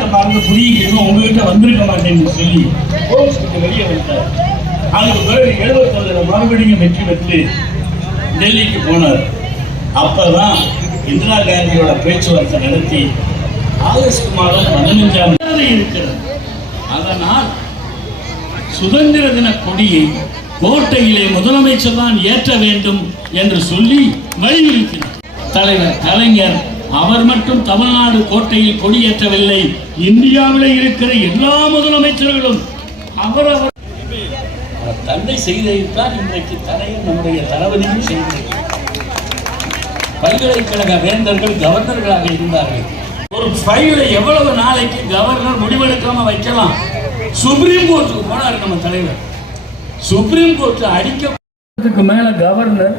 தமிழ்நாட்டை பார்த்து புரியுங்க உங்ககிட்ட வந்திருக்க மாட்டேன்னு சொல்லி வெளியே வந்தார். அதுக்கு பிறகு 71 மறுபடியும் வெற்றி பெற்று டெல்லிக்கு போனார். அப்பதான் இந்திரா காந்தியோட பேச்சுவார்த்தை நடத்தி ஆகஸ்ட் மாதம் 15ஆம் தேதி இருக்கிறது. அதனால் சுதந்திர தின கொடியை கோட்டையிலே முதலமைச்சர் தான் ஏற்ற வேண்டும் என்று சொல்லி வலியுறுத்தினார். தலைவர் கலைஞர் அவர் மட்டும் தமிழ்நாடு கோட்டையில் கொடியேற்றவில்லை. இந்தியாவில் இருக்கிற எல்லா முதலமைச்சர்களும் அவரவர் தந்தை செய்தான் இன்றைக்கு தலைவர் நம்முடைய தளபதியும் செய்தார். பல்கலைக்கழக வேந்தர்கள் கவர்னர்களாக இருந்தார்கள். ஒரு ஃபைலை எவ்வளவு நாளைக்கு கவர்னர் முடிவெடுக்காம வைக்கலாம்? சுப்ரீம் கோர்ட்டுக்கு போனார் நம்ம தலைவர். சுப்ரீம் கோர்ட் அடிக்கிறதுக்கு மேல கவர்னர்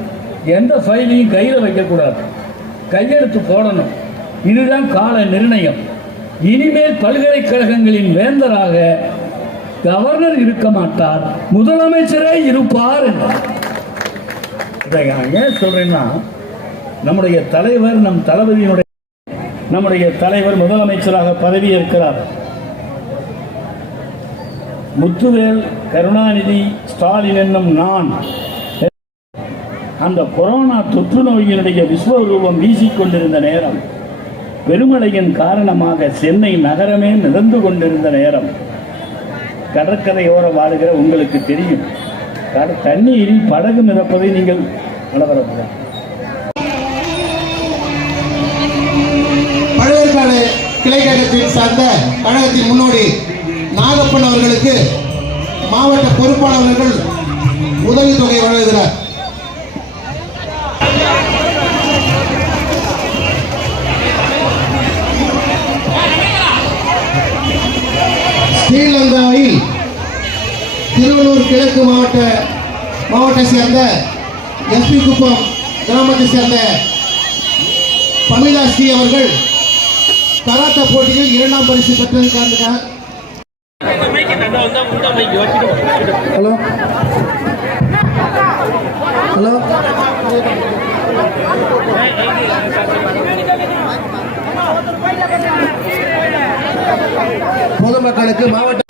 எந்த ஃபைலையும் கையில வைக்க கூடாது, கையெழுத்து போடணும். இதுதான் கால நிர்ணயம். இனிமேல் பல்கலைக்கழகங்களின் வேந்தராக கவர்னர் இருக்க மாட்டார், முதலமைச்சரே இருப்பார் என்றார். ஏன் சொல்றேன்னா, நம்முடைய தலைவர் நம்முடைய தலைவர் முதலமைச்சராக பதவியேற்கிறார். முத்துவேல், கருணாநிதி, ஸ்டாலின் என்னும் நான் அந்த கொரோனா தொற்று நோயினுடைய விஸ்வரூபம் வீசிக்கொண்டிருந்த நேரம், பெருமழையின் காரணமாக சென்னை நகரமே மிதந்து கொண்டிருந்த நேரம், கடற்கரையோர வாழுகிற உங்களுக்கு தெரியும், தண்ணீரில் படகு மிதப்பதை நீங்கள் மலவரப்பட பழவேற்காடு கிளைக்கழகத்தின் சார்ந்த கழகத்தின் முன்னோடி நாகப்பன் அவர்களுக்கு மாவட்ட பொறுப்பாளர்கள் உதவித்தொகை வழங்குகிறார். ஸ்ரீலங்காவில் திருவள்ளூர் கிழக்கு மாவட்டத்தை சேர்ந்த எஸ்பி குப்பம் கிராமத்தை சேர்ந்த பமிதா ஸ்ரீ அவர்கள் கராத்தே போட்டியில் 2ஆம் பரிசு பெற்றிருக்காங்க. ஹலோ ஹலோ பொதுமக்களுக்கு மாவட்ட